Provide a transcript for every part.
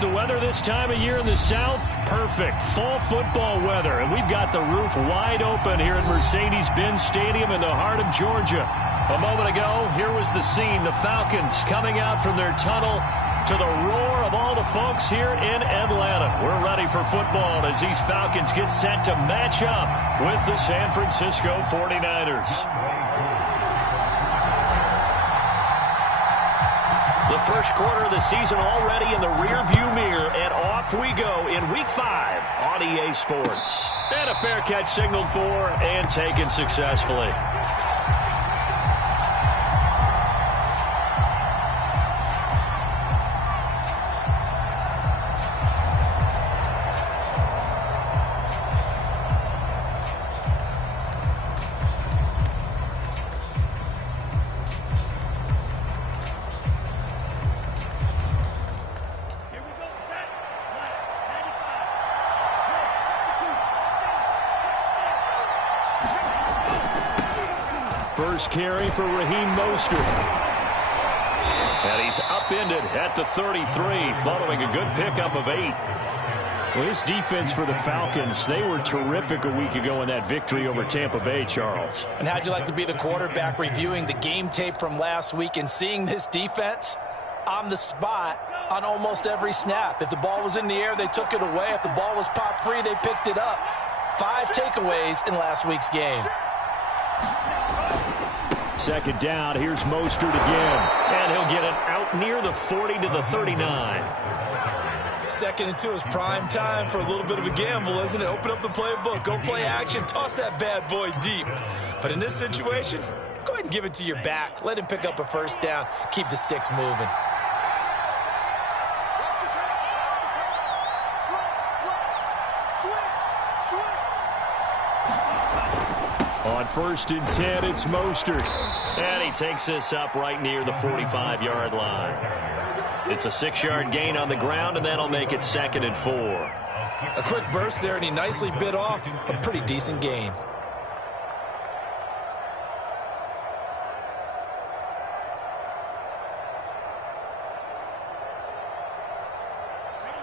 The weather this time of year in the South, perfect. Fall football weather, and we've got the roof wide open here at Mercedes-Benz Stadium in the heart of Georgia. A moment ago, here was the scene. The Falcons coming out from their tunnel to the roar of all the folks here in Atlanta. We're ready for football as these Falcons get set to match up with the San Francisco 49ers. The first quarter of the season already in the rearview mirror, and off we go in Week 5 on EA Sports. And a fair catch signaled for and taken successfully. First carry for Raheem Mostert. And he's upended at the 33 following a good pickup of 8. Well, this defense for the Falcons, they were terrific a week ago in that victory over Tampa Bay, Charles. And how'd you like to be the quarterback reviewing the game tape from last week and seeing this defense on the spot on almost every snap? If the ball was in the air, they took it away. If the ball was pop free, they picked it up. 5 takeaways in last week's game. Second down, here's Mostert again. And he'll get it out near the 40 to the 39. Second and 2 is prime time for a little bit of a gamble, isn't it? Open up the playbook, go play action, toss that bad boy deep. But in this situation, go ahead and give it to your back. Let him pick up a first down. Keep the sticks moving. On 1st and 10, it's Mostert. And he takes this up right near the 45-yard line. It's a 6-yard gain on the ground, and that'll make it 2nd and 4. A quick burst there, and he nicely bit off a pretty decent gain.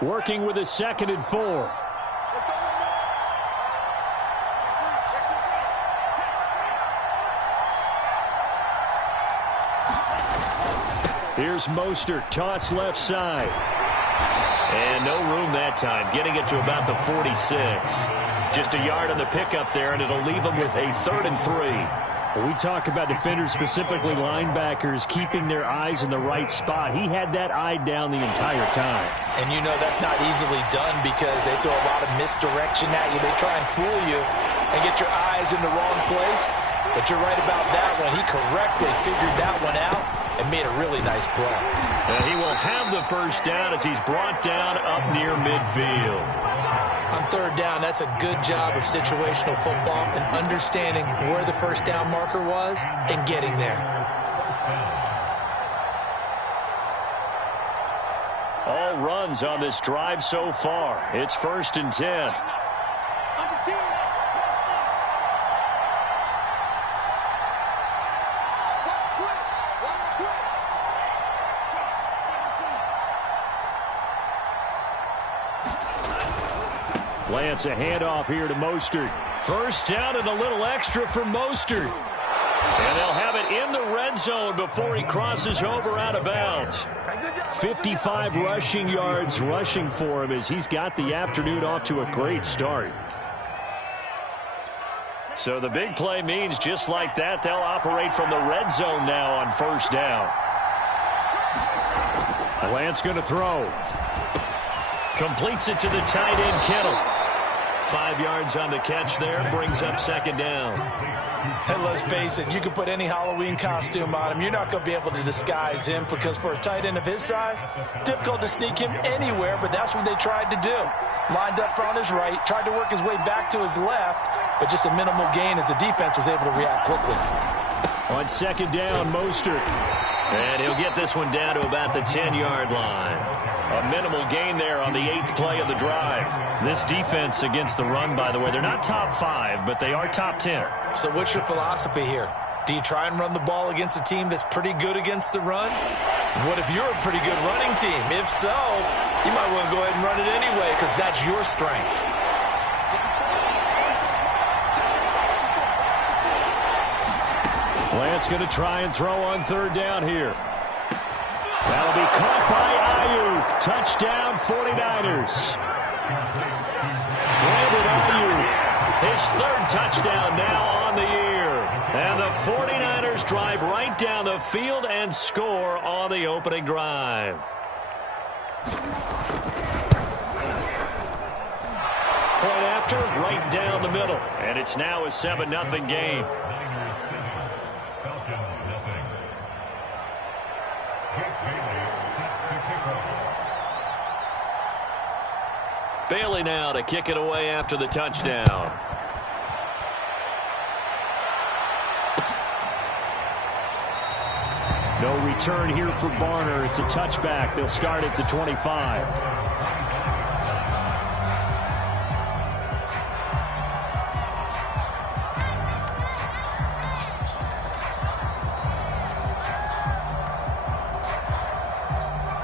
Working with a 2nd and 4. Here's Mostert, toss left side. And no room that time, getting it to about the 46. Just a yard on the pickup there, and it'll leave them with a 3rd and 3. Well, we talk about defenders, specifically linebackers, keeping their eyes in the right spot. He had that eye down the entire time. And you know that's not easily done because they throw a lot of misdirection at you. They try and fool you and get your eyes in the wrong place. But you're right about that one. He correctly figured that one out and made a really nice play. And he will have the first down as he's brought down up near midfield. On 3rd down, that's a good job of situational football and understanding where the first down marker was and getting there. All runs on this drive so far. It's 1st and 10. Lance, a handoff here to Mostert. First down and a little extra for Mostert. And they'll have it in the red zone before he crosses over out of bounds. 55 rushing yards rushing for him as he's got the afternoon off to a great start. So the big play means just like that, they'll operate from the red zone now on 1st down. Lance going to throw. Completes it to the tight end, Kittle. 5 yards on the catch there, brings up 2nd down. And let's face it, you can put any Halloween costume on him. You're not going to be able to disguise him because for a tight end of his size, difficult to sneak him anywhere, but that's what they tried to do. Lined up on his right, tried to work his way back to his left, but just a minimal gain as the defense was able to react quickly. On 2nd down, Mostert. And he'll get this one down to about the 10-yard line. A minimal gain there on the 8th play of the drive. This defense against the run, by the way, they're not top 5, but they are top 10. So what's your philosophy here? Do you try and run the ball against a team that's pretty good against the run? What if you're a pretty good running team? If so, You might want to go ahead and run it anyway because that's your strength. Lance going to try and throw on third down here. That'll be caught by Ayuk. Touchdown, 49ers. Brandon Ayuk, his third touchdown now on the year. And the 49ers drive right down the field and score on the opening drive. Point after, right down the middle. And it's now a 7-0 game. Bailey now to kick it away after the touchdown. No return here for Barner. It's a touchback. They'll start at the 25.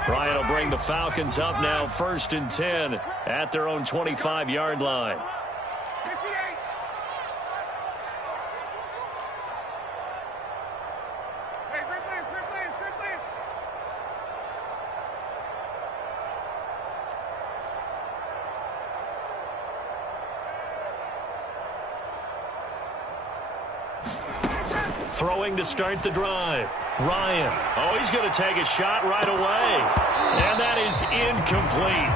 Bryant will bring the Falcons up now 1st and 10 at their own 25-yard line. Throwing to start the drive. Ryan. Oh, he's going to take a shot right away. And that is incomplete.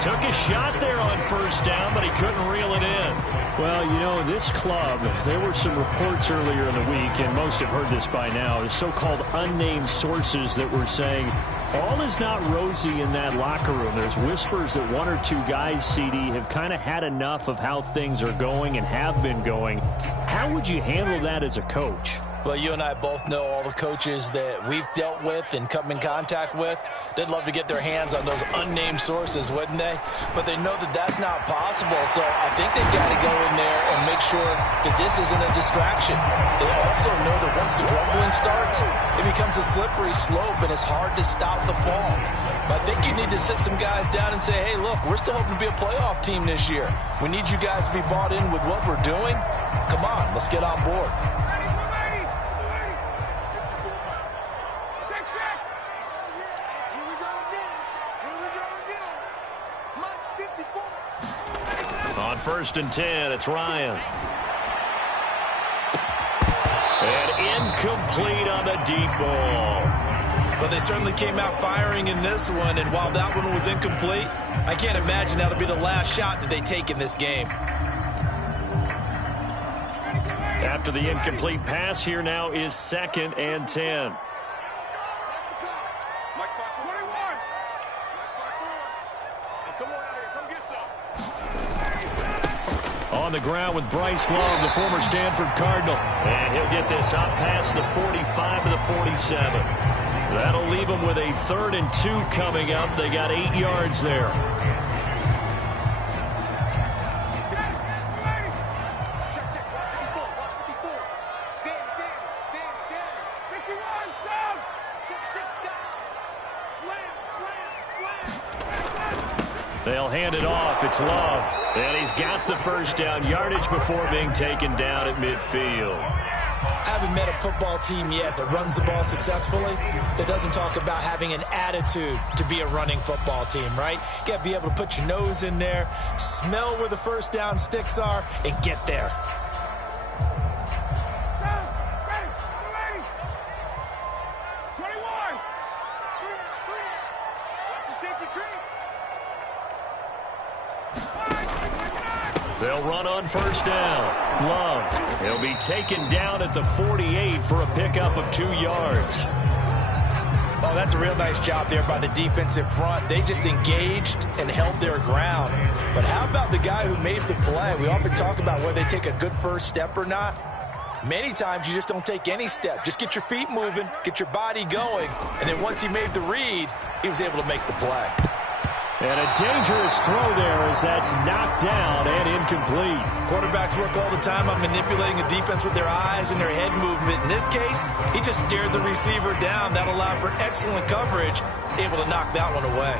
Took a shot there on first down, but he couldn't reel it in. Well, you know, this club, there were some reports earlier in the week, and most have heard this by now, the so-called unnamed sources that were saying all is not rosy in that locker room. There's whispers that one or two guys, CD, have kind of had enough of how things are going and have been going. How would you handle that as a coach? Well, you and I both know all the coaches that we've dealt with and come in contact with. They'd love to get their hands on those unnamed sources, wouldn't they? But they know that that's not possible, so I think they've got to go in there and make sure that this isn't a distraction. They also know that once the grumbling starts, it becomes a slippery slope, and it's hard to stop the fall. But I think you need to sit some guys down and say, hey, look, we're still hoping to be a playoff team this year. We need you guys to be bought in with what we're doing. Come on, let's get on board. On 1st and 10, it's Ryan. And incomplete on the deep ball. Well, they certainly came out firing in this one, and while that one was incomplete, I can't imagine that'll be the last shot that they take in this game. After the incomplete pass, here now is 2nd and 10. On the ground with Bryce Love, the former Stanford Cardinal. And he'll get this up past the 45 to the 47. That'll leave them with a 3rd and 2 coming up. They got 8 yards there. They'll hand it off. It's Love. And he's got the first down yardage before being taken down at midfield. I haven't met a football team yet that runs the ball successfully that doesn't talk about having an attitude to be a running football team, right? You got to be able to put your nose in there, smell where the first down sticks are, and get there. They'll run on first down. Love. He'll be taken down at the 48 for a pickup of 2 yards. Oh, that's a real nice job there by the defensive front. They just engaged and held their ground. But how about the guy who made the play? We often talk about whether they take a good first step or not. Many times you just don't take any step. Just get your feet moving, get your body going, and then once he made the read, he was able to make the play. And a dangerous throw there as that's knocked down and incomplete. Quarterbacks work all the time on manipulating a defense with their eyes and their head movement. In this case, he just stared the receiver down. That allowed for excellent coverage, able to knock that one away.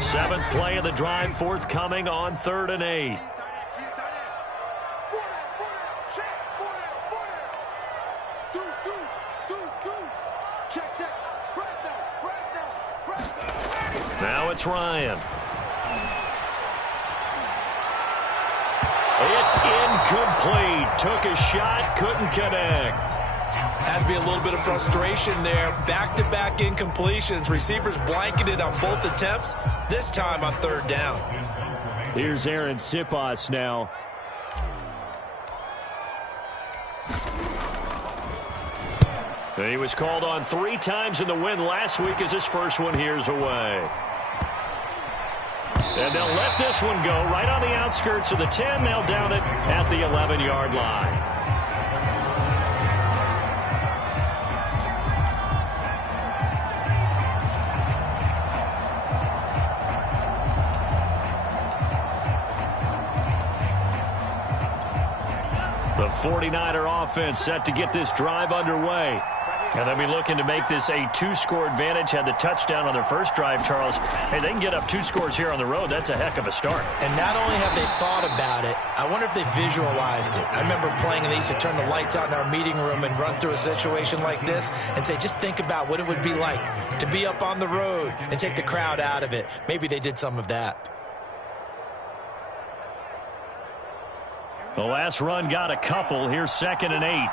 Seventh play of the drive forthcoming on 3rd and 8. Now it's Ryan. It's incomplete. Took a shot, couldn't connect. Has to be a little bit of frustration there. Back-to-back incompletions. Receivers blanketed on both attempts, this time on 3rd down. Here's Aaron Sipas now. He was called on 3 times in the win last week as his first one here's away. And they'll let this one go right on the outskirts of the 10. They'll down it at the 11-yard line. The 49er offense set to get this drive underway. And they'll be looking to make this a 2-score advantage. Had the touchdown on their first drive, Charles. Hey, they can get up 2 scores here on the road. That's a heck of a start. And not only have they thought about it, I wonder if they visualized it. I remember playing, and they used to turn the lights out in our meeting room and run through a situation like this and say, just think about what it would be like to be up on the road and take the crowd out of it. Maybe they did some of that. The last run got a couple. Here's 2nd and 8.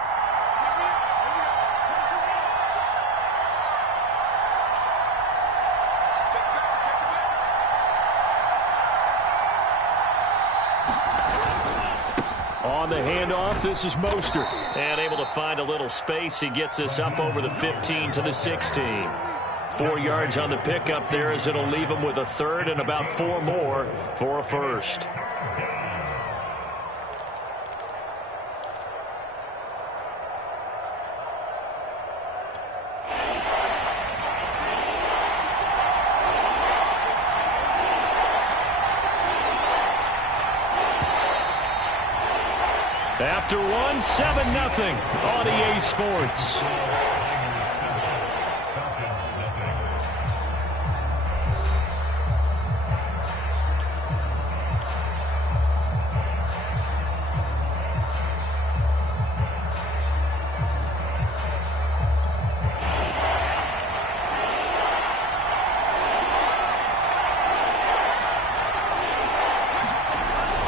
On the handoff, this is Mostert. And able to find a little space. He gets this up over the 15 to the 16. 4 yards on the pickup there as it'll leave him with a 3rd and about 4 more for a first. After one, 7-0 on EA Sports.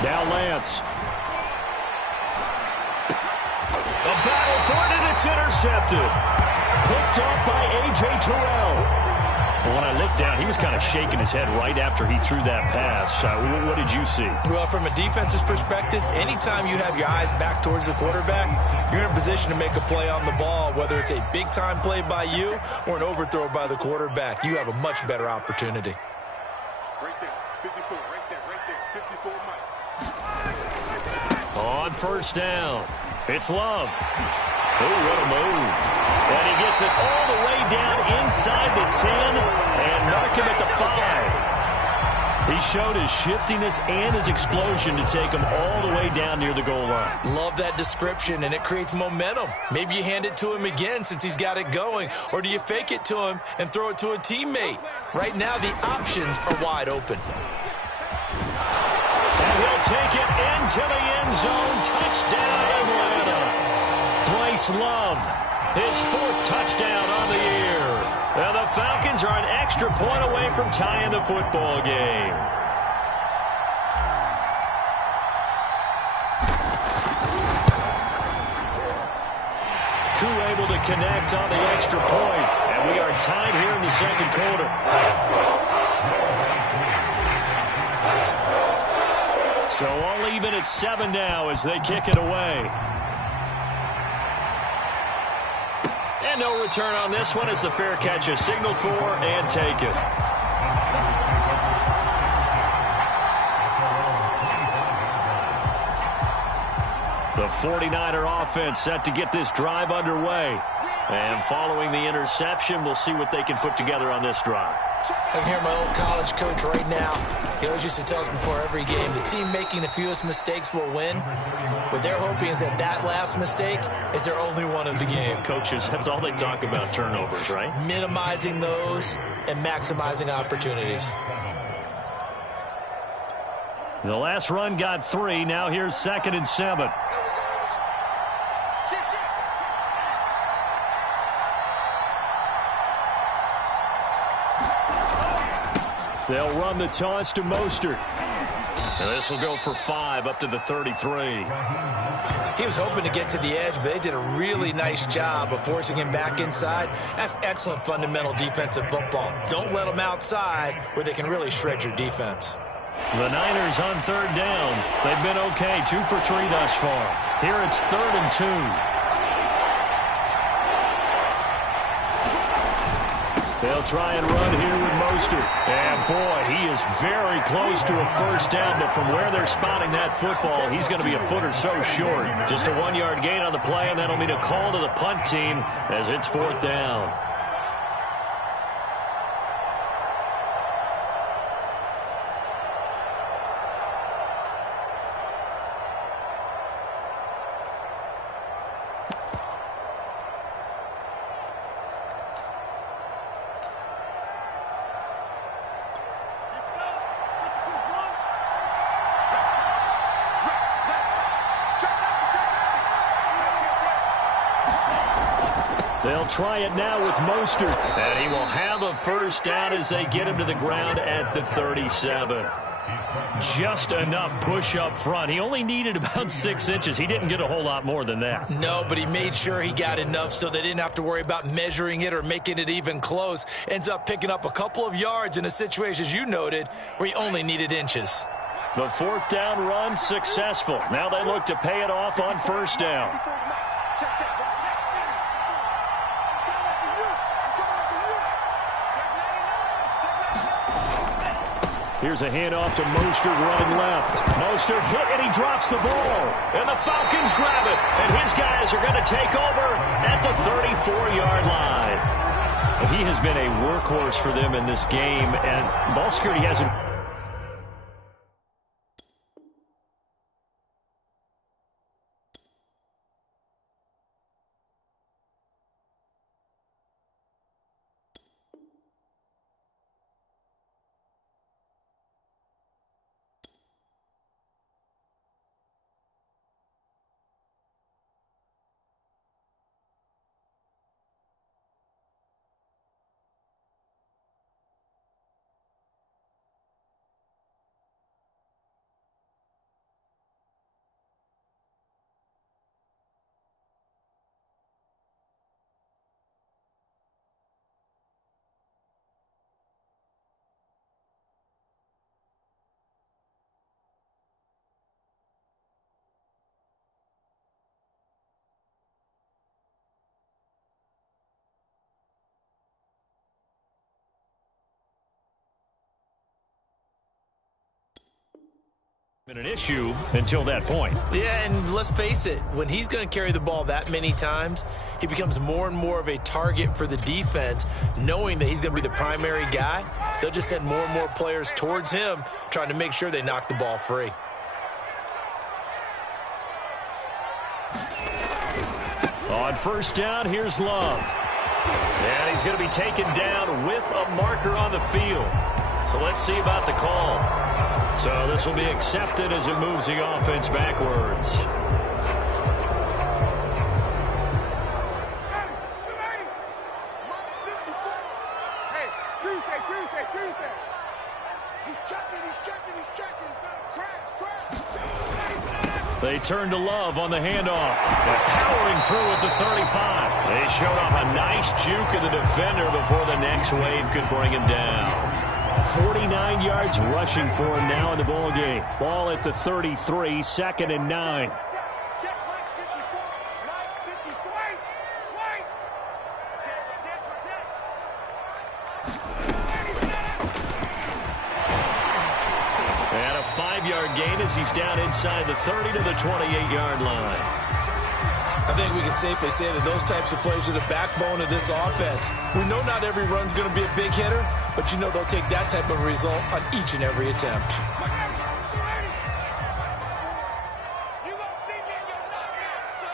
Now Lance. The battle for it, and it's intercepted. Picked off by A.J. Terrell. Well, when I looked down, he was kind of shaking his head right after he threw that pass. What did you see? Well, from a defense's perspective, anytime you have your eyes back towards the quarterback, you're in a position to make a play on the ball, whether it's a big-time play by you or an overthrow by the quarterback. You have a much better opportunity. Right there, 54, right there, 54, Mike. On first down, it's Love. Oh, what a move. And he gets it all the way down inside the 10 and mark him at the 5. He showed his shiftiness and his explosion to take him all the way down near the goal line. Love that description, and it creates momentum. Maybe you hand it to him again since he's got it going, or do you fake it to him and throw it to a teammate? Right now, the options are wide open. And he'll take it into the end zone. Touchdown, Atlanta. Bryce Love, his 4th touchdown on the year. And the Falcons are an extra point away from tying the football game. Koo able to connect on the extra point. And we are tied here in the second quarter. So all even at 7 now as they kick it away. And no return on this one as the fair catch is signaled for and taken. The 49er offense set to get this drive underway. And following the interception, we'll see what they can put together on this drive. I can hear my old college coach right now. He always used to tell us before every game, the team making the fewest mistakes will win. What they're hoping is that last mistake is their only one of the game. Coaches, that's all they talk about, turnovers, right? Minimizing those and maximizing opportunities. The last run got 3. Now here's 2nd and 7. They'll run the toss to Mostert. And this will go for 5 up to the 33. He was hoping to get to the edge, but they did a really nice job of forcing him back inside. That's excellent fundamental defensive football. Don't let them outside where they can really shred your defense. The Niners on 3rd down. They've been okay, 2 for 3 thus far. Here it's 3rd and 2. They'll try and run here with Mostert. And, boy, he is very close to a first down, but from where they're spotting that football, he's going to be a foot or so short. Just a 1-yard gain on the play, and that'll mean a call to the punt team as it's 4th down. They'll try it now with Mostert. And he will have a first down as they get him to the ground at the 37. Just enough push up front. He only needed about 6 inches. He didn't get a whole lot more than that. No, but he made sure he got enough so they didn't have to worry about measuring it or making it even close. Ends up picking up a couple of yards in a situation, as you noted, where he only needed inches. The 4th down run successful. Now they look to pay it off on 1st down. Here's a handoff to Mostert running left. Mostert hit and he drops the ball. And the Falcons grab it. And his guys are going to take over at the 34-yard line. And he has been a workhorse for them in this game. And ball security hasn't... been an issue until that point. Yeah, and let's face it, when he's going to carry the ball that many times, he becomes more and more of a target for the defense, knowing that he's going to be the primary guy. They'll just send more and more players towards him, trying to make sure they knock the ball free. On 1st down, here's Love. And he's going to be taken down with a marker on the field. So let's see about the call. So this will be accepted as it moves the offense backwards. Hey, Tuesday. He's checking. Crash. They turn to Love on the handoff. But powering through at the 35. They showed off a nice juke of the defender before the next wave could bring him down. 49 yards rushing for him now in the ball game. Ball at the 33, 2nd and 9. And a 5-yard gain as he's down inside the 30 to the 28-yard line. I think we can safely say that those types of plays are the backbone of this offense. We know not every run's going to be a big hitter, but you know they'll take that type of result on each and every attempt. You gonna see me in your nightmare, son.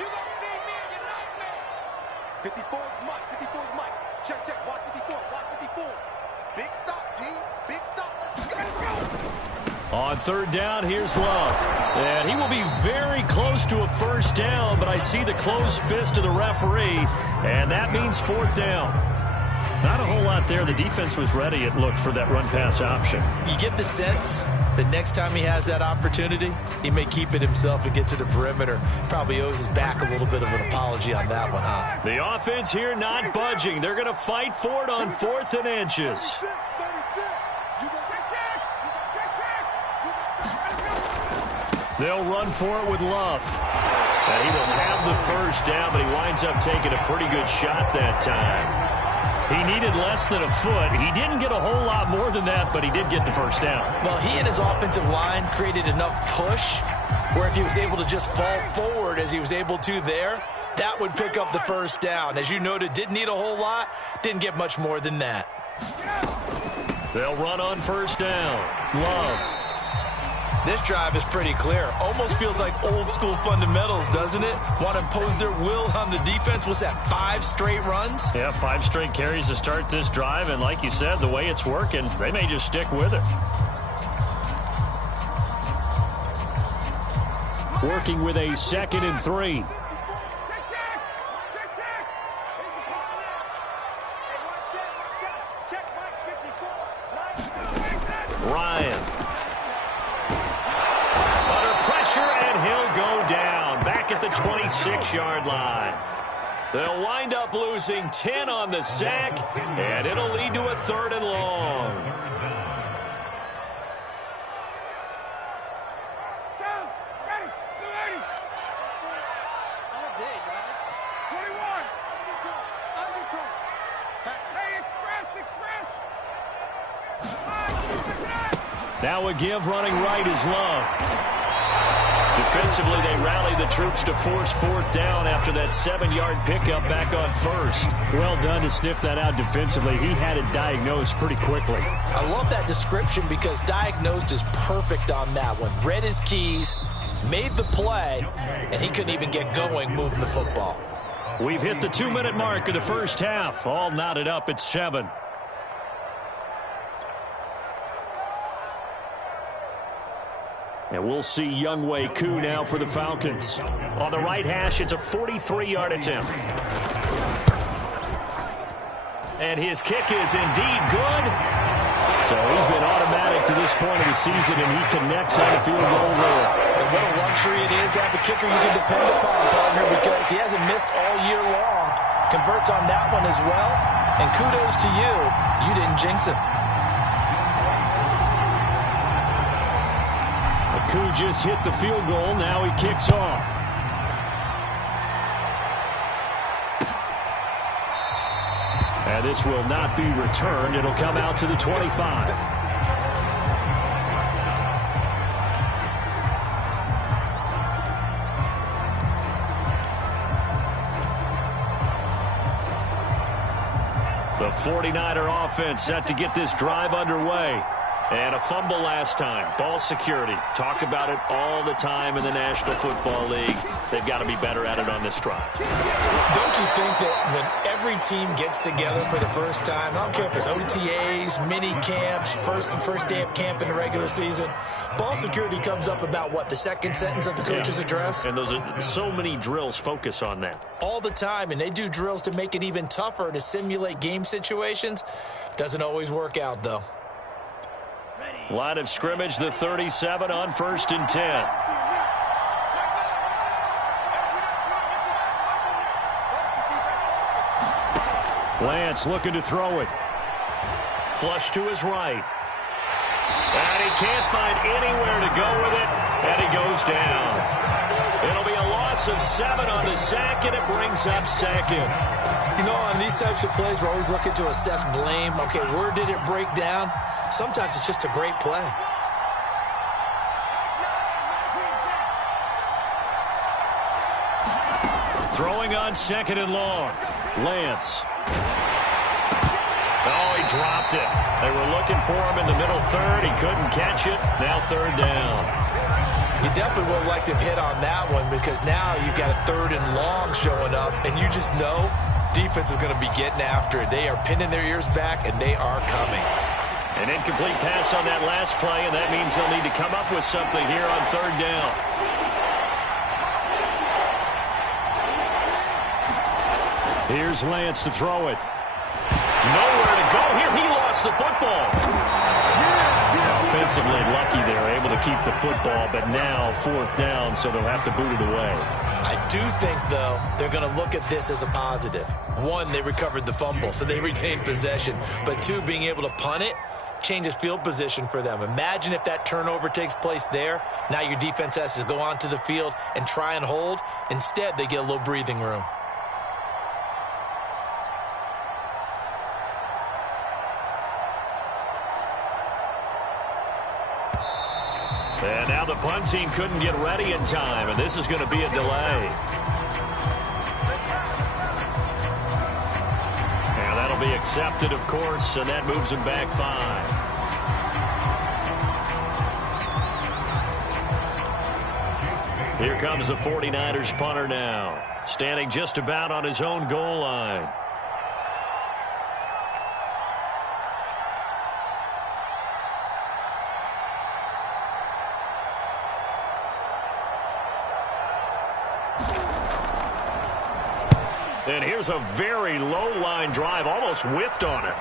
You gonna see me in your nightmare. 54 is Mike. 54 is Mike. Check. Watch 54. Big stop, G. Big stop. Let's go. On third down, here's Love. And he will be very close to a first down, but I see the closed fist of the referee, and that means fourth down. Not a whole lot there. The defense was ready, it looked, for that run-pass option. You get the sense that next time he has that opportunity, he may keep it himself and get to the perimeter. Probably owes his back a little bit of an apology on that one, huh? The offense here not budging. They're going to fight for it on 4th and inches. They'll run for it with Love. And he will have the first down, but he winds up taking a pretty good shot that time. He needed less than a foot. He didn't get a whole lot more than that, but he did get the first down. Well, he and his offensive line created enough push where if he was able to just fall forward as he was able to there, that would pick up the first down. As you noted, didn't need a whole lot, didn't get much more than that. They'll run on first down. Love. This drive is pretty clear. Almost feels like old school fundamentals, doesn't it? Want to impose their will on the defense. What's that, 5 straight runs? Yeah, 5 straight carries to start this drive. And like you said, the way it's working, they may just stick with it. Working with a 2nd and 3. Ryan. And he'll go down back at the 26-yard line. They'll wind up losing 10 on the sack, and it'll lead to a 3rd and long. Now a give running right is Love. Defensively, they rally the troops to force 4th down after that 7-yard pickup back on 1st. Well done to sniff that out defensively. He had it diagnosed pretty quickly. I love that description because diagnosed is perfect on that one. Read his keys, made the play, and he couldn't even get going moving the football. We've hit the 2-minute mark of the first half. All knotted up at 7. And we'll see Younghoe Koo now for the Falcons. On the right hash, it's a 43-yard attempt. And his kick is indeed good. So he's been automatic to this point of the season, and he connects on the field goal there. And what a luxury it is to have a kicker you can depend upon, partner, because he hasn't missed all year long. Converts on that one as well. And kudos to you. You didn't jinx him. Koo just hit the field goal. Now he kicks off. And this will not be returned. It'll come out to the 25. The 49er offense set to get this drive underway. And a fumble last time. Ball security. Talk about it all the time in the National Football League. They've got to be better at it on this drive. Don't you think that when every team gets together for the first time, I don't care if it's OTAs, mini camps, first day of camp in the regular season, ball security comes up about what, the second sentence of the coach's address? And those are so many drills focus on that. All the time, and they do drills to make it even tougher to simulate game situations. Doesn't always work out, though. Line of scrimmage, the 37 on 1st and 10. Lance looking to throw it. Flush to his right. And he can't find anywhere to go with it, and he goes down. It'll be a loss of 7 on the sack, and it brings up 2nd. You know, on these types of plays, we're always looking to assess blame. Okay, where did it break down? Sometimes it's just a great play. Throwing on 2nd and long. Lance. Oh, he dropped it. They were looking for him in the middle 3rd. He couldn't catch it. Now 3rd down. You definitely would have liked to have hit on that one because now you've got a 3rd and long showing up, and you just know defense is going to be getting after it. They are pinning their ears back, and they are coming. An incomplete pass on that last play, and that means they'll need to come up with something here on third down. Here's Lance to throw it. Nowhere to go here. He lost the football. Offensively lucky they're able to keep the football, but now fourth down, so they'll have to boot it away. I do think, though, they're going to look at this as a positive. One, they recovered the fumble, so they retained possession. But two, being able to punt it changes field position for them. Imagine if that turnover takes place there. Now your defense has to go onto the field and try and hold. Instead, they get a little breathing room. And now the punt team couldn't get ready in time, and this is going to be a delay. And that'll be accepted, of course, and that moves them back 5. Here comes the 49ers punter now, standing just about on his own goal line. And here's a very low-line drive, almost whiffed on it.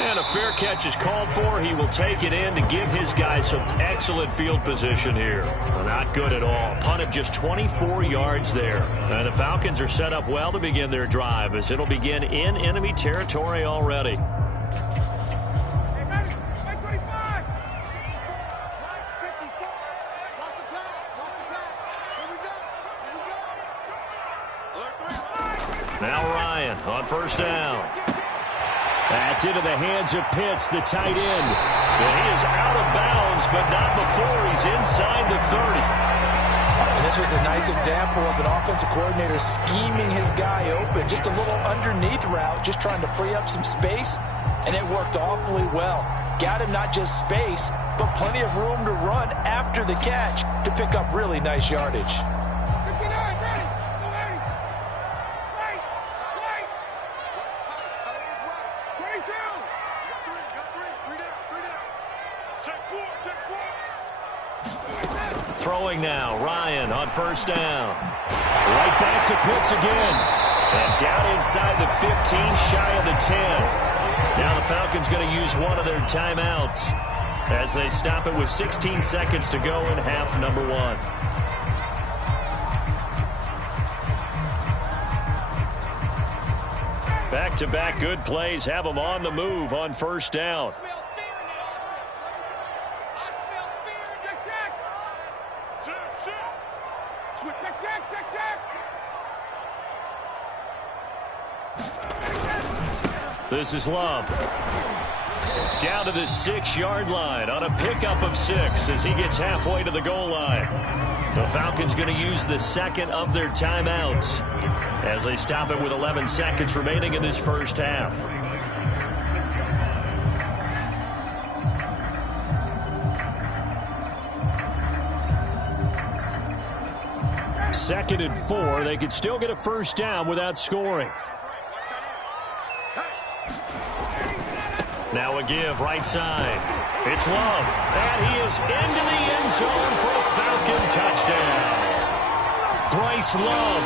And a fair catch is called for. He will take it in to give his guys some excellent field position here. Well, not good at all. Punt of just 24 yards there. And the Falcons are set up well to begin their drive, as it'll begin in enemy territory already. Now Ryan on first down. That's into the hands of Pitts, the tight end. And he is out of bounds, but not before he's inside the 30. And this was a nice example of an offensive coordinator scheming his guy open. Just a little underneath route, just trying to free up some space, and it worked awfully well. Got him not just space, but plenty of room to run after the catch to pick up really nice yardage. Throwing now, Ryan on first down. Right back to Pitts again. And down inside the 15, shy of the 10. Now the Falcons going to use one of their timeouts as they stop it with 16 seconds to go in half number 1. Back-to-back good plays have them on the move on first down. This is Love. Down to the 6-yard line on a pickup of 6 as he gets halfway to the goal line. The Falcons going to use the second of their timeouts as they stop it with 11 seconds remaining in this first half. Second and 4. They could still get a first down without scoring. Now a give right side. It's Love. And he is into the end zone for a Falcon touchdown. Bryce Love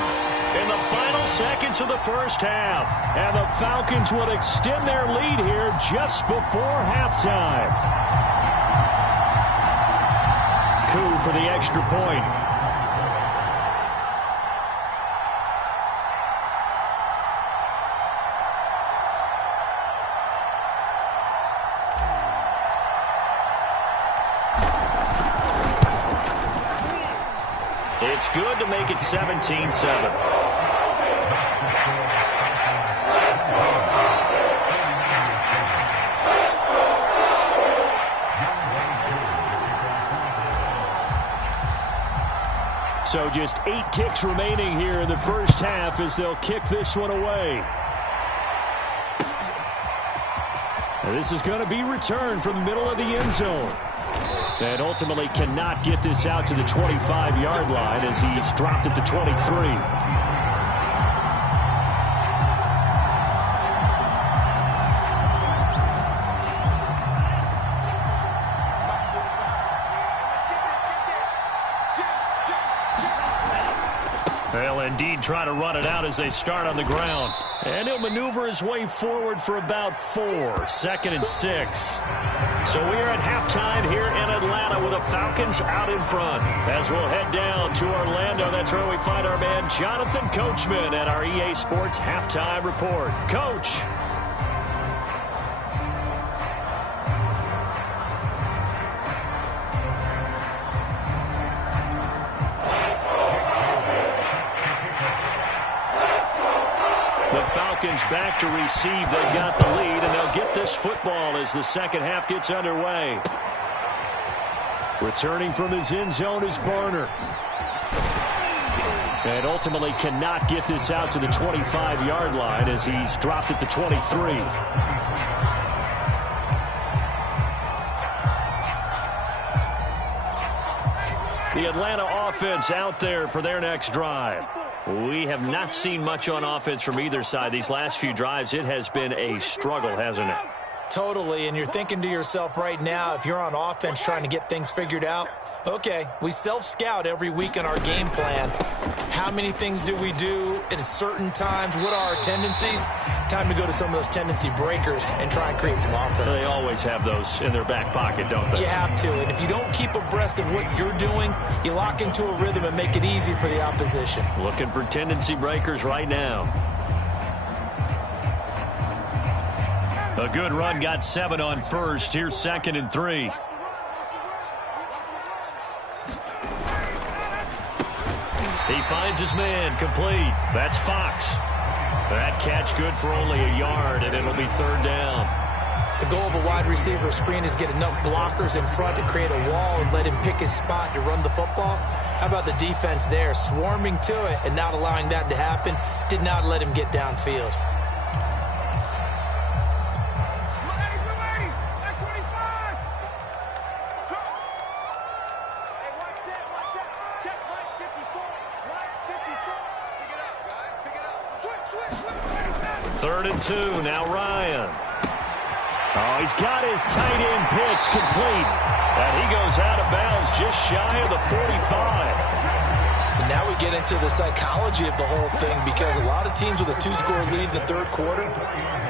in the final seconds of the first half. And the Falcons will extend their lead here just before halftime. Coup for the extra point. It's good to make it 17-7. So just 8 ticks remaining here in the first half as they'll kick this one away. And this is going to be returned from the middle of the end zone. And ultimately cannot get this out to the 25-yard line as he's dropped at the 23. will indeed try to run it out as they start on the ground. And he'll maneuver his way forward for about 4. 2nd and 6. So we're at halftime here in Atlanta with the Falcons out in front. As we'll head down to Orlando, that's where we find our man Jonathan Coachman at our EA Sports Halftime Report. Coach. The Falcons back to receive. They've got the lead, and they'll get this football as the second half gets underway. Returning from his end zone is Barner. And ultimately cannot get this out to the 25-yard line as he's dropped at the 23. The Atlanta offense out there for their next drive. We have not seen much on offense from either side. These last few drives, it has been a struggle, hasn't it? Totally, and you're thinking to yourself right now, if you're on offense trying to get things figured out, okay, we self-scout every week in our game plan. How many things do we do at certain times? What are our tendencies? Time to go to some of those tendency breakers and try and create some offense. They always have those in their back pocket, don't they? You have to, and if you don't keep abreast of what you're doing, you lock into a rhythm and make it easy for the opposition. Looking for tendency breakers right now. A good run, got 7 on first. Here's 2nd and 3. He finds his man, complete. That's Fox. That catch good for only a yard, and it'll be 3rd down. The goal of a wide receiver screen is get enough blockers in front to create a wall and let him pick his spot to run the football. How about the defense there, swarming to it and not allowing that to happen? Did not let him get downfield. Third and 2, now Ryan. Oh, he's got his tight end pitch complete. And he goes out of bounds just shy of the 45. And now we get into the psychology of the whole thing, because a lot of teams with a 2-score lead in the 3rd quarter,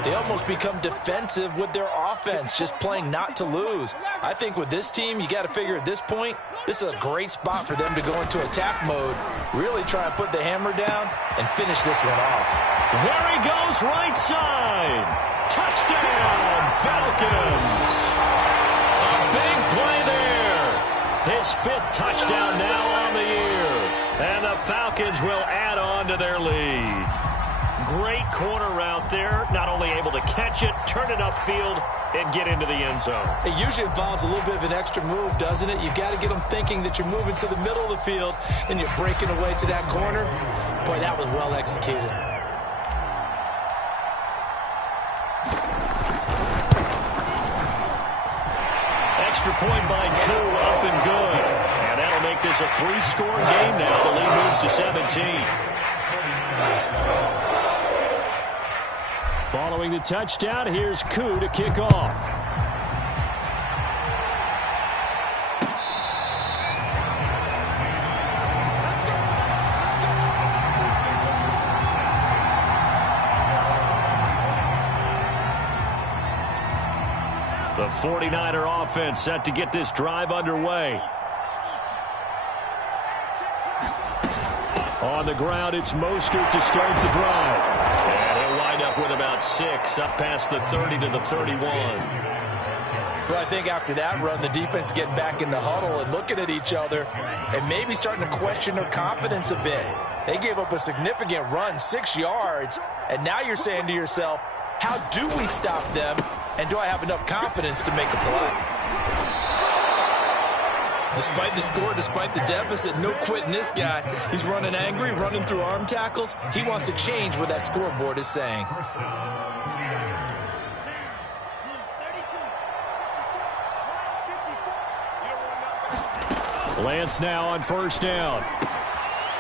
they almost become defensive with their offense, just playing not to lose. I think with this team, you got to figure at this point, this is a great spot for them to go into attack mode, really try and put the hammer down and finish this one off. There he goes, right side. Touchdown, Falcons. A big play there. His 5th touchdown now on the year. And the Falcons will add on to their lead. Great corner route there. Not only able to catch it, turn it upfield, and get into the end zone. It usually involves a little bit of an extra move, doesn't it? You've got to get them thinking that you're moving to the middle of the field and you're breaking away to that corner. Boy, that was well executed. Extra point by Koo, up and good. And that'll make this a 3-score game now. The lead moves to 17. Following the touchdown, here's Koo to kick off. The 49er offense set to get this drive underway. On the ground, it's Mostert to start the drive. And he'll wind up with about 6, up past the 30 to the 31. Well, I think after that run, the defense is getting back in the huddle and looking at each other and maybe starting to question their confidence a bit. They gave up a significant run, 6 yards, and now you're saying to yourself, how do we stop them, and do I have enough confidence to make a play? Despite the score, despite the deficit, no quitting this guy. He's running angry, running through arm tackles. He wants to change what that scoreboard is saying. Lance now on 1st down.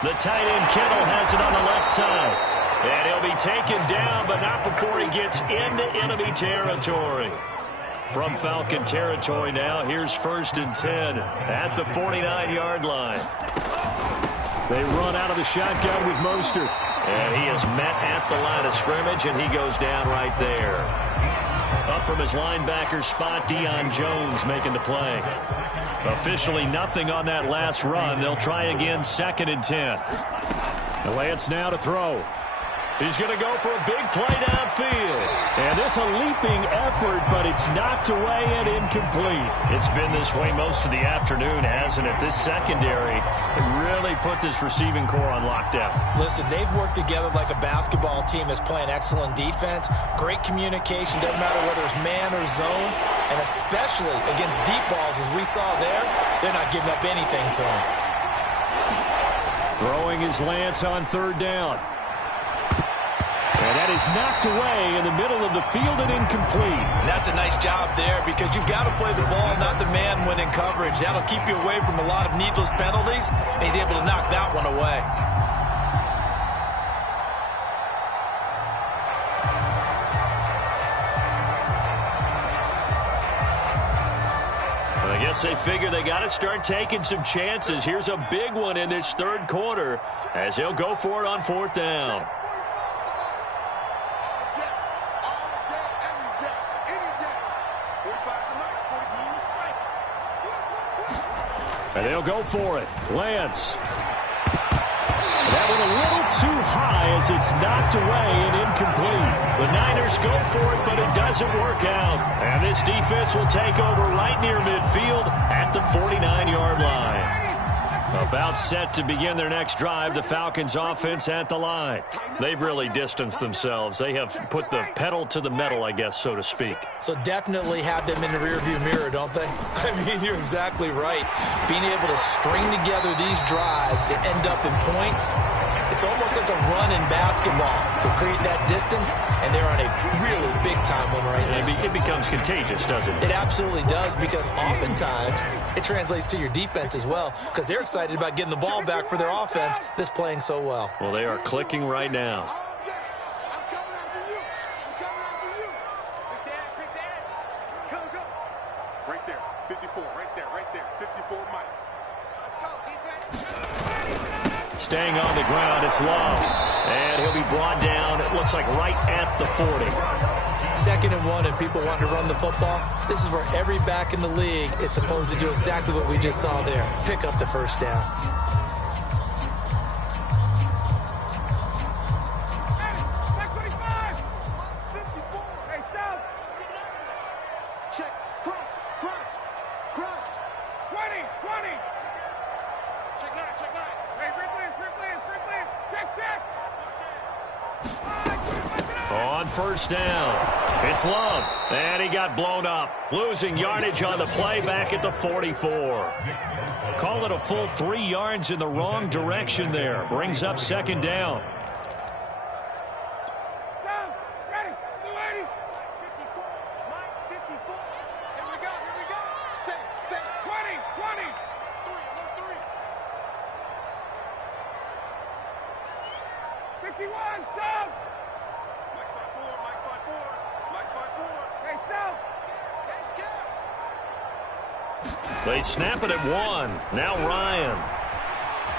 The tight end Kittle has it on the left side. And he'll be taken down, but not before he gets into enemy territory. From Falcon territory now, here's 1st and 10 at the 49-yard line. They run out of the shotgun with Mostert. And he is met at the line of scrimmage, and he goes down right there. Up from his linebacker spot, Deion Jones making the play. Officially nothing on that last run. They'll try again, 2nd and 10. Lance now to throw. He's going to go for a big play downfield. And this a leaping effort, but it's knocked away and incomplete. It's been this way most of the afternoon, hasn't it? This secondary really put this receiving core on lockdown. Listen, they've worked together like a basketball team that's playing excellent defense. Great communication, doesn't matter whether it's man or zone. And especially against deep balls, as we saw there, they're not giving up anything to him. Throwing his Lance on 3rd down. And that is knocked away in the middle of the field and incomplete. And that's a nice job there because you've got to play the ball, not the man when in coverage. That'll keep you away from a lot of needless penalties, and he's able to knock that one away. I guess they figure they got to start taking some chances. Here's a big one in this 3rd quarter as he'll go for it on 4th down. And they'll go for it. Lance. That one a little too high as it's knocked away and incomplete. The Niners go for it, but it doesn't work out. And this defense will take over right near midfield at the 49-yard line. About set to begin their next drive, the Falcons offense at the line. They've really distanced themselves. They have put the pedal to the metal, I guess, so to speak. So definitely have them in the rearview mirror, don't they? I mean, you're exactly right. Being able to string together these drives that end up in points, it's almost like a run in basketball to create that distance, and they're on a really big-time one right now. It becomes contagious, doesn't it? It absolutely does, because oftentimes it translates to your defense as well, because they're excited about getting the ball back for their offense that's playing so well. Well, they are clicking right now. I'm coming after you. I'm coming after you. Take the edge. Go. Right there. 54. Right there. 54, Mike. Let's go, defense. Staying on the ground, it's Love. And he'll be brought down, it looks like right at the 40. 2nd and 1, and people want to run the football. This is where every back in the league is supposed to do exactly what we just saw there. Pick up the 1st down. On 1st down, it's Love, and he got blown up, losing yardage on the play back at the 44. Call it a full 3 yards in the wrong direction there. Brings up 2nd down. Ready. 54. Mike, 54. Here we go. Say 20. 3. 51, South. Mike's my board. Hey, South. They snap it at 1. Now Ryan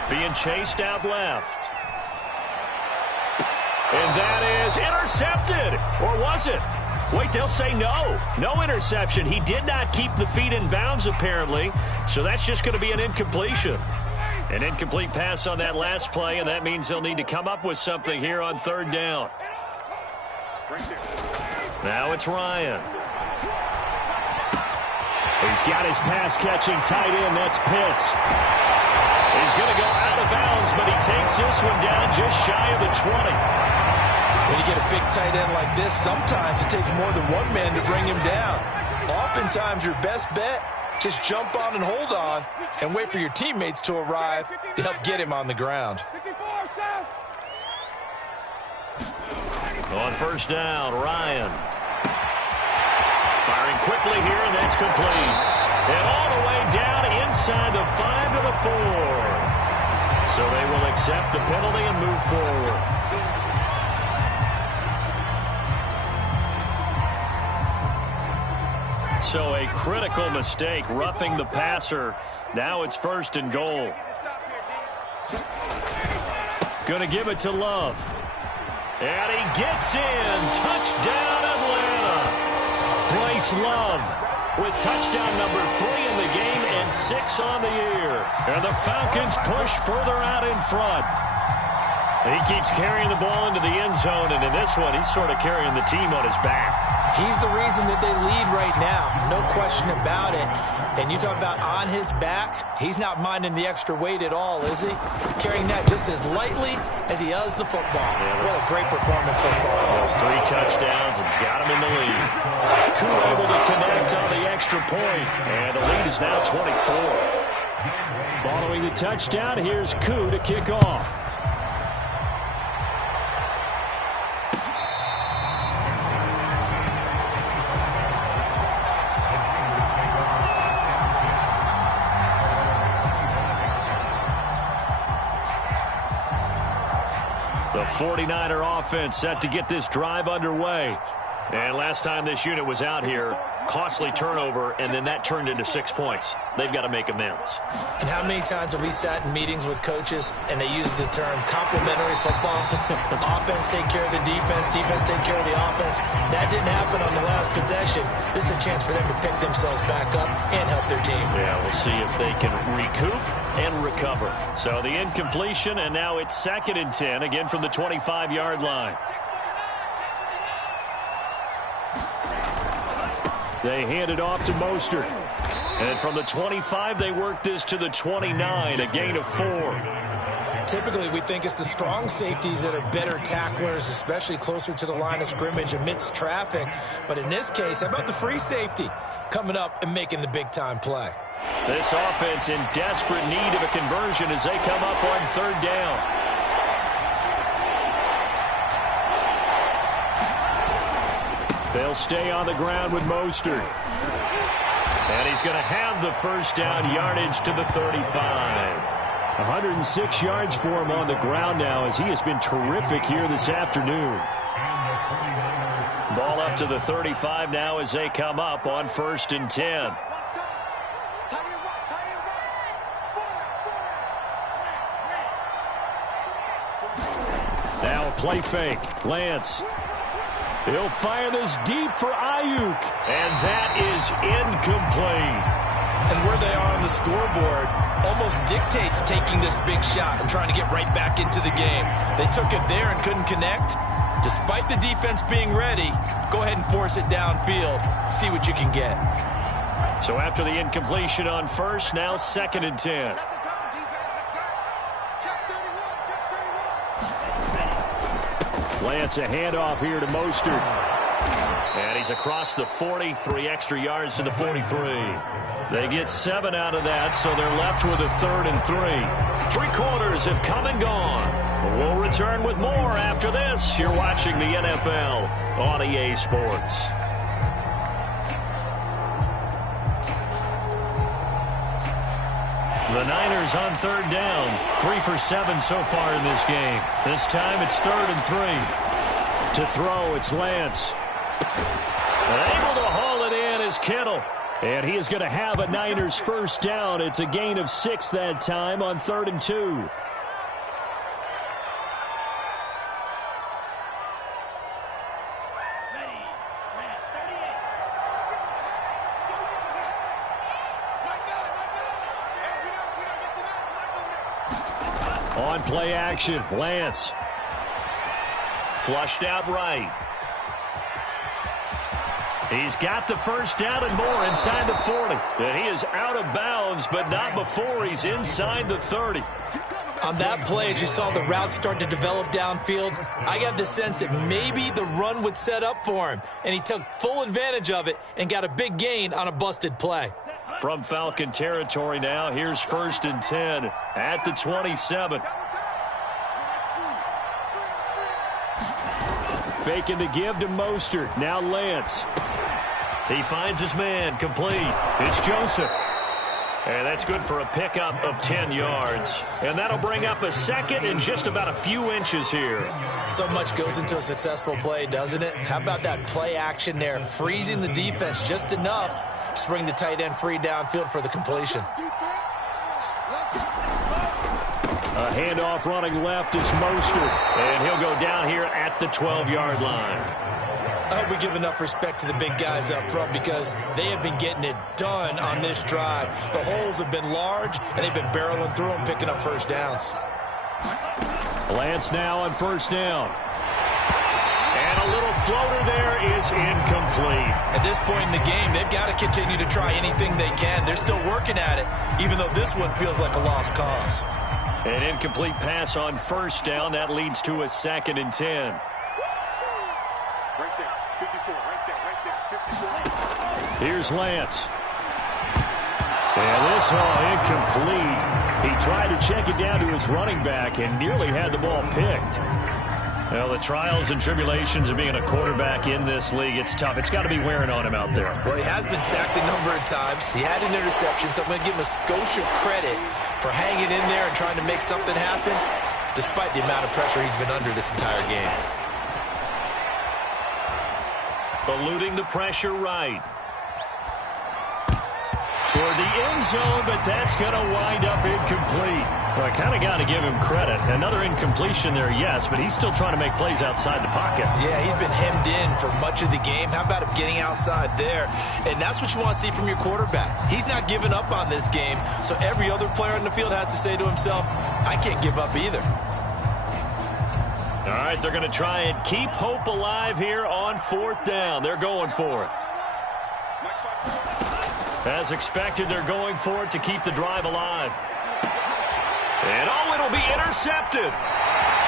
being chased out left. And that is intercepted. Or was it? Wait, they'll say no. No interception. He did not keep the feet in bounds, apparently. So that's just going to be an incompletion. An incomplete pass on that last play, and that means they'll need to come up with something here on 3rd down. Now it's Ryan. He's got his pass-catching tight end. That's Pitts. He's going to go out of bounds, but he takes this one down just shy of the 20. When you get a big tight end like this, sometimes it takes more than one man to bring him down. Oftentimes, your best bet, just jump on and hold on and wait for your teammates to arrive to help get him on the ground. On 1st down, Ryan. Firing quickly here, and that's complete. And all the way down inside the 5 to the 4. So they will accept the penalty and move forward. So a critical mistake, roughing the passer. Now it's 1st and goal. Going to give it to Love. And he gets in. Touchdown, Atlanta. Bryce Love with touchdown number 3 in the game and 6 on the year. And the Falcons push further out in front. He keeps carrying the ball into the end zone, and in this one, he's sort of carrying the team on his back. He's the reason that they lead right now, no question about it. And you talk about on his back, he's not minding the extra weight at all, is he? Carrying that just as lightly as he does the football. Yeah, what a great performance so far. Those 3 touchdowns and got him in the lead. Koo able to connect on the extra point, and the lead is now 24. Following the touchdown, here's Koo to kick off. The 49er offense set to get this drive underway. And last time this unit was out here, costly turnover, and then that turned into 6 points. They've got to make amends. And how many times have we sat in meetings with coaches and they use the term complementary football? Offense take care of the defense, defense take care of the offense. That didn't happen on the last possession. This is a chance for them to pick themselves back up and help their team. Yeah, we'll see if they can recoup and recover. So the incompletion, and now it's 2nd and 10, again from the 25-yard line. They hand it off to Mostert. And from the 25, they work this to the 29, a gain of 4. Typically, we think it's the strong safeties that are better tacklers, especially closer to the line of scrimmage amidst traffic. But in this case, how about the free safety coming up and making the big-time play? This offense in desperate need of a conversion as they come up on 3rd down. They'll stay on the ground with Mostert. And he's going to have the first down, yardage to the 35. 106 yards for him on the ground now, as he has been terrific here this afternoon. Ball up to the 35 now as they come up on 1st and 10. Now a play fake. Lance. He'll fire this deep for Ayuk. And that is incomplete. And where they are on the scoreboard almost dictates taking this big shot and trying to get right back into the game. They took it there and couldn't connect. Despite the defense being ready, go ahead and force it downfield. See what you can get. So after the incompletion on 1st, now 2nd and 10. Lance, a handoff here to Mostert. And he's across the 40, 3 extra yards to the 43. They get 7 out of that, so they're left with a 3rd and 3. 3 quarters have come and gone. We'll return with more after this. You're watching the NFL on EA Sports. The Niners on 3rd down. 3 for 7 so far in this game. This time it's 3rd and 3. To throw, it's Lance. And able to haul it in is Kittle. And he is going to have a Niners first down. It's a gain of 6 that time on 3rd and 2. On play action, Lance. Flushed out right. He's got the first down and more inside the 40. And he is out of bounds, but not before he's inside the 30. On that play, as you saw the route start to develop downfield, I got the sense that maybe the run would set up for him. And he took full advantage of it and got a big gain on a busted play. From Falcon territory now, here's 1st and 10 at the 27. Faking the give to Mostert. Now Lance. He finds his man, complete. It's Joseph. And that's good for a pickup of 10 yards. And that'll bring up a 2nd and just about a few inches here. So much goes into a successful play, doesn't it? How about that play action there? Freezing the defense just enough to bring the tight end free downfield for the completion. A handoff running left is Mostert. And he'll go down here at the 12-yard line. I hope we give enough respect to the big guys up front because they have been getting it done on this drive. The holes have been large, and they've been barreling through them, picking up first downs. Lance now on first down. And a little floater there is incomplete. At this point in the game, they've got to continue to try anything they can. They're still working at it, even though this one feels like a lost cause. An incomplete pass on first down. That leads to a 2nd and 10. Right there, 54, right there, 54. Here's Lance. And this one incomplete. He tried to check it down to his running back and nearly had the ball picked. Well, the trials and tribulations of being a quarterback in this league, it's tough. It's got to be wearing on him out there. Well, he has been sacked a number of times. He had an interception, so I'm going to give him a skosh of credit for hanging in there and trying to make something happen, despite the amount of pressure he's been under this entire game. Eluding the pressure right. Toward the end zone, but that's going to wind up incomplete. Well, I kind of got to give him credit. Another incompletion there, yes, but he's still trying to make plays outside the pocket. Yeah, he's been hemmed in for much of the game. How about him getting outside there? And that's what you want to see from your quarterback. He's not giving up on this game, so every other player on the field has to say to himself, I can't give up either. All right, they're going to try and keep hope alive here on 4th down. They're going for it. As expected, they're going for it to keep the drive alive. And it'll be intercepted.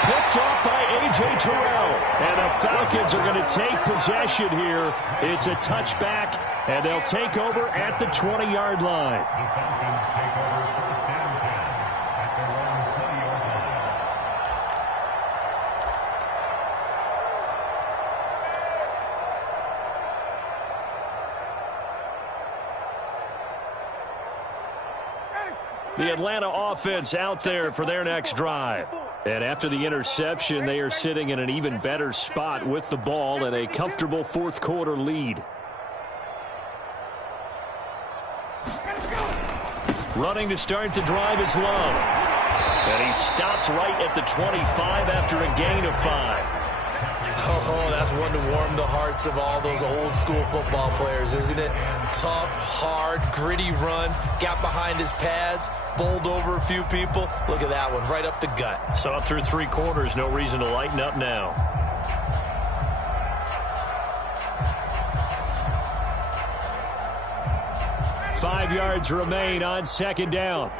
Picked off by A.J. Terrell. And the Falcons are going to take possession here. It's a touchback, and they'll take over at the 20-yard line. The Atlanta offense out there for their next drive. And after the interception, they are sitting in an even better spot with the ball and a comfortable 4th quarter lead. Running to start the drive is Love. And he stopped right at the 25 after a gain of 5. Oh, that's one to warm the hearts of all those old school football players, isn't it? Tough, hard, gritty run, got behind his pads, bowled over a few people. Look at that one, right up the gut. So up through 3 quarters, no reason to lighten up now. Five yards remain on 2nd down.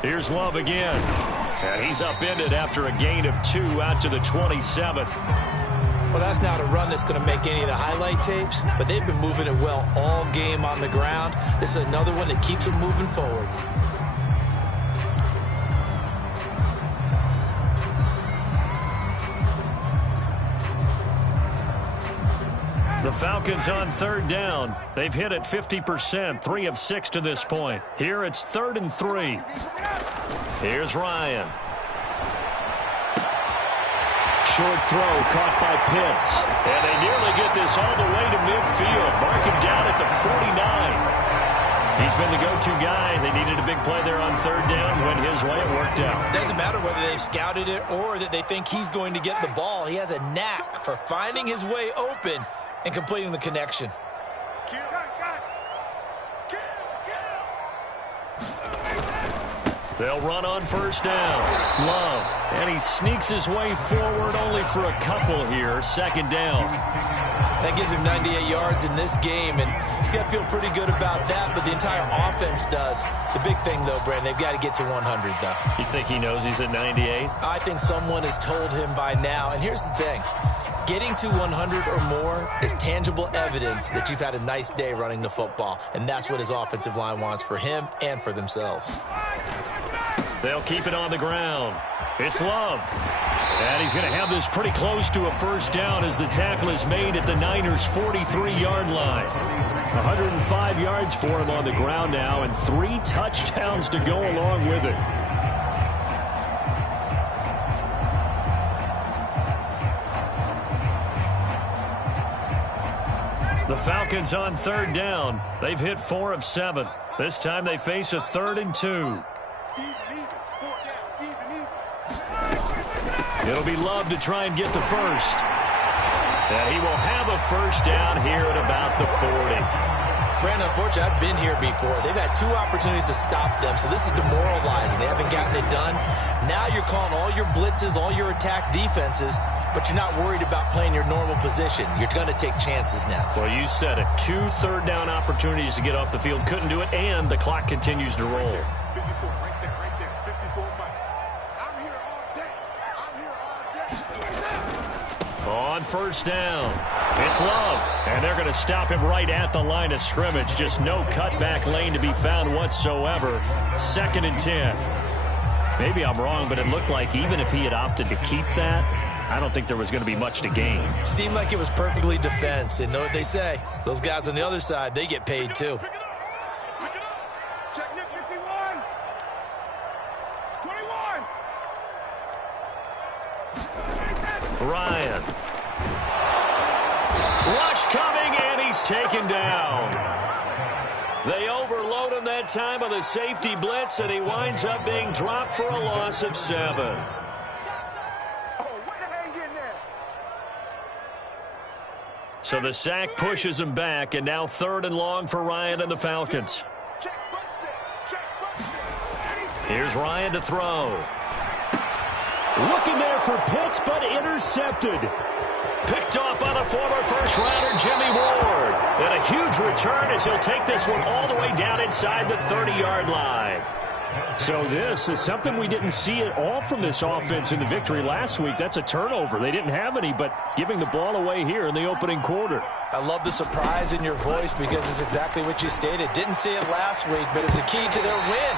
Here's Love again. And he's upended after a gain of 2 out to the 27. Well, that's not a run that's going to make any of the highlight tapes, but they've been moving it well all game on the ground. This is another one that keeps them moving forward. The Falcons on 3rd down. They've hit it 50%, 3 of 6 to this point. Here it's 3rd and 3. Here's Ryan. Short throw caught by Pitts. And they nearly get this all the way to midfield. Mark him down at the 49. He's been the go-to guy. They needed a big play there on 3rd down. Went his way. It worked out. Doesn't matter whether they scouted it or that they think he's going to get the ball. He has a knack for finding his way open and completing the connection. They'll run on 1st down. Love. And he sneaks his way forward only for a couple here. 2nd down. That gives him 98 yards in this game, and he's got to feel pretty good about that, but the entire offense does. The big thing, though, Brandon, they've got to get to 100, though. You think he knows he's at 98? I think someone has told him by now, and here's the thing. Getting to 100 or more is tangible evidence that you've had a nice day running the football, and that's what his offensive line wants for him and for themselves. They'll keep it on the ground. It's Love. And he's going to have this pretty close to a 1st down as the tackle is made at the Niners' 43-yard line. 105 yards for him on the ground now and 3 touchdowns to go along with it. The Falcons on third down. They've hit 4 of 7. This time they face a 3rd and 2. It'll be Love to try and get the first. And he will have a first down here at about the 40. Brandon, unfortunately, I've been here before. They've had 2 opportunities to stop them, so this is demoralizing. They haven't gotten it done. Now you're calling all your blitzes, all your attack defenses, but you're not worried about playing your normal position. You're going to take chances now. Well, you said it. 2 third-down opportunities to get off the field. Couldn't do it, and the clock continues to roll. 54, right there, 54 Mike. I'm here all day. I'm here all day. On first down, it's Love, and they're going to stop him right at the line of scrimmage. Just no cutback lane to be found whatsoever. 2nd and 10. Maybe I'm wrong, but it looked like even if he had opted to keep that, I don't think there was going to be much to gain. Seemed like it was perfectly defense, and know what they say. Those guys on the other side, they get paid too. Pick it up. Check Nick 51. 21. Ryan. Rush coming, and he's taken down. They overload him that time on the safety blitz, and he winds up being dropped for a loss of 7. Oh, where the hell you getting there? So the sack pushes him back, and now 3rd and long for Ryan and the Falcons. Check butt set. Check butt set. Here's Ryan to throw. Looking there for Pitts, but intercepted. Picked off by the former first-rounder Jimmy Ward. And a huge return as he'll take this one all the way down inside the 30-yard line. So this is something we didn't see at all from this offense in the victory last week. That's a turnover. They didn't have any, but giving the ball away here in the opening quarter. I love the surprise in your voice because it's exactly what you stated. Didn't see it last week, but it's a key to their win.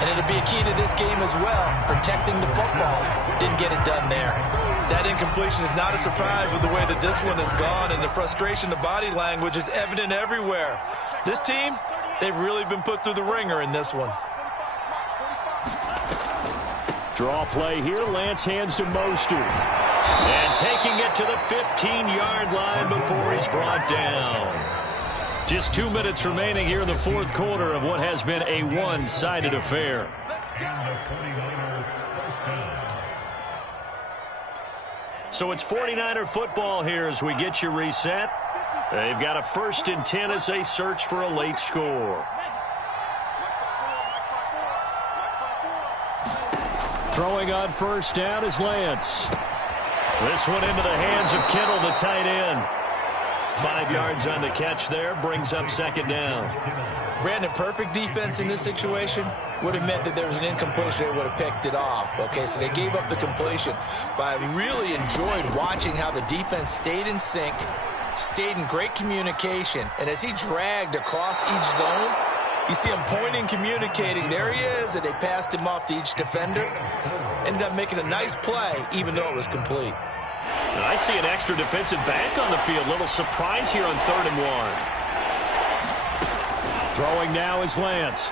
And it'll be a key to this game as well, protecting the football. Didn't get it done there. That incompletion is not a surprise with the way that this one has gone, and the frustration, the body language is evident everywhere. This team, they've really been put through the ringer in this one. Draw play here. Lance hands to Mostert. And taking it to the 15-yard line before he's brought down. Just 2 minutes remaining here in the 4th quarter of what has been a one-sided affair. So it's 49er football here as we get you reset. They've got a 1st and 10 as they search for a late score. Throwing on first down is Lance. This one into the hands of Kittle, the tight end. 5 yards on the catch there, brings up 2nd down. Brandon, perfect defense in this situation would have meant that there was an incompletion. They would have picked it off. Okay, so they gave up the completion. But I really enjoyed watching how the defense stayed in sync, stayed in great communication, and as he dragged across each zone, you see him pointing, communicating. There he is, and they passed him off to each defender. Ended up making a nice play, even though it was complete. And I see an extra defensive back on the field. Little surprise here on 3rd and 1. Throwing now is Lance.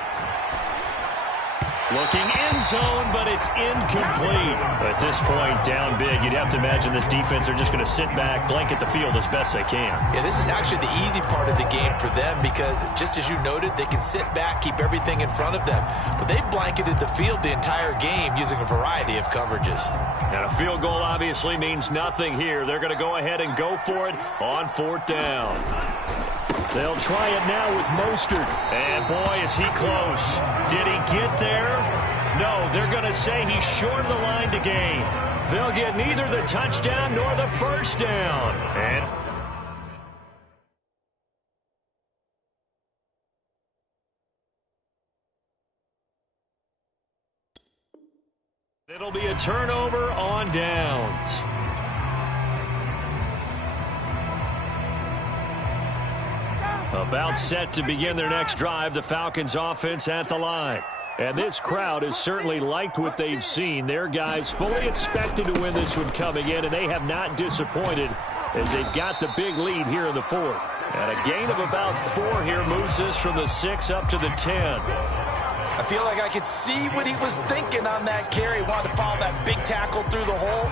Looking end zone, but it's incomplete. At this point, down big, you'd have to imagine this defense are just going to sit back, blanket the field as best they can. Yeah, this is actually the easy part of the game for them because, just as you noted, they can sit back, keep everything in front of them. But they blanketed the field the entire game using a variety of coverages. And a field goal obviously means nothing here. They're going to go ahead and go for it on 4th down. They'll try it now with Mostert. And boy, is he close. Did he get there? No, they're going to say he's short of the line to gain. They'll get neither the touchdown nor the first down. And it'll be a turnover on downs. About set to begin their next drive, the Falcons offense at the line. And this crowd has certainly liked what they've seen. Their guys fully expected to win this one coming in, and they have not disappointed as they've got the big lead here in the 4th. And a gain of about 4 here moves this from the 6 up to the 10. I feel like I could see what he was thinking on that carry. He wanted to follow that big tackle through the hole.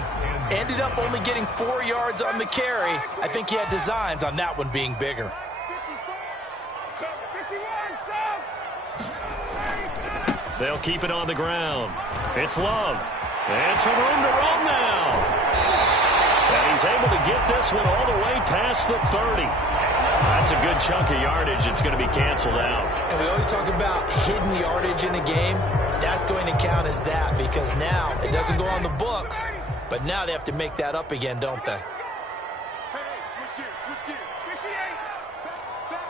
Ended up only getting 4 yards on the carry. I think he had designs on that one being bigger. They'll keep it on the ground. It's Love. And some room to run now. And he's able to get this one all the way past the 30. That's a good chunk of yardage. It's going to be canceled out. And we always talk about hidden yardage in a game. That's going to count as that because now it doesn't go on the books, but now they have to make that up again, don't they? Hey, switch gears, switch gears. 68. Back.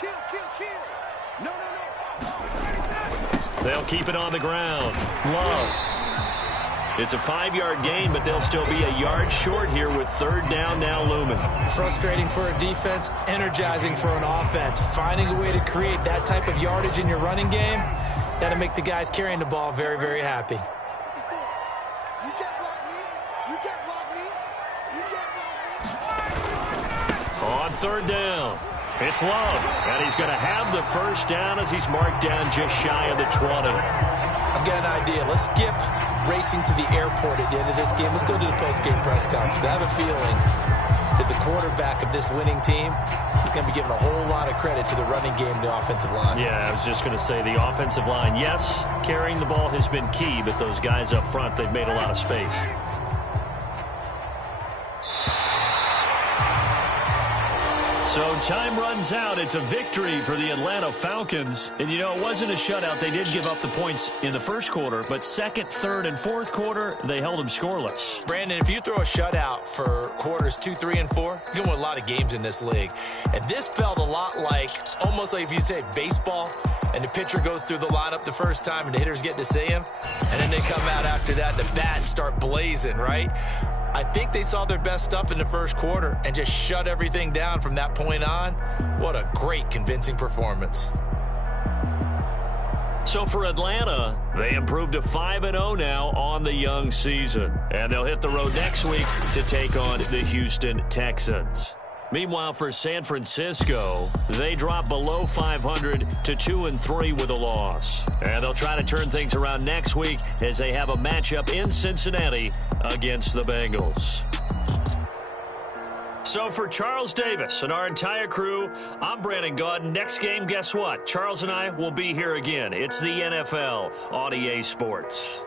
Check. Kill. No. They'll keep it on the ground. Love. It's a 5-yard gain, but they'll still be a yard short here with third down now looming. Frustrating for a defense, energizing for an offense. Finding a way to create that type of yardage in your running game, that'll make the guys carrying the ball very, very happy. You can't block me. On third down, it's Love. And he's going to have the first down as he's marked down just shy of the 20. I've got an idea. Let's skip racing to the airport at the end of this game. Let's go to the post-game press conference. I have a feeling that the quarterback of this winning team is going to be given a whole lot of credit to the running game and the offensive line. Yeah, I was just going to say the offensive line, yes, carrying the ball has been key, but those guys up front, they've made a lot of space. So time runs out. It's a victory for the Atlanta Falcons. And, you know, it wasn't a shutout. They did give up the points in the first quarter, but second, third, and fourth quarter, they held them scoreless. Brandon, if you throw a shutout for quarters 2, 3, and 4, you're going to win a lot of games in this league. And this felt a lot like, almost like if you say baseball, and the pitcher goes through the lineup the first time and the hitters get to see him, and then they come out after that and the bats start blazing, right? I think they saw their best stuff in the first quarter and just shut everything down from that point on. What a great, convincing performance. So for Atlanta, they improved to 5-0 now on the young season. And they'll hit the road next week to take on the Houston Texans. Meanwhile, for San Francisco, they drop below 500 to 2-3 with a loss. And they'll try to turn things around next week as they have a matchup in Cincinnati against the Bengals. So for Charles Davis and our entire crew, I'm Brandon Gaudin. Next game, guess what? Charles and I will be here again. It's the NFL on EA Sports.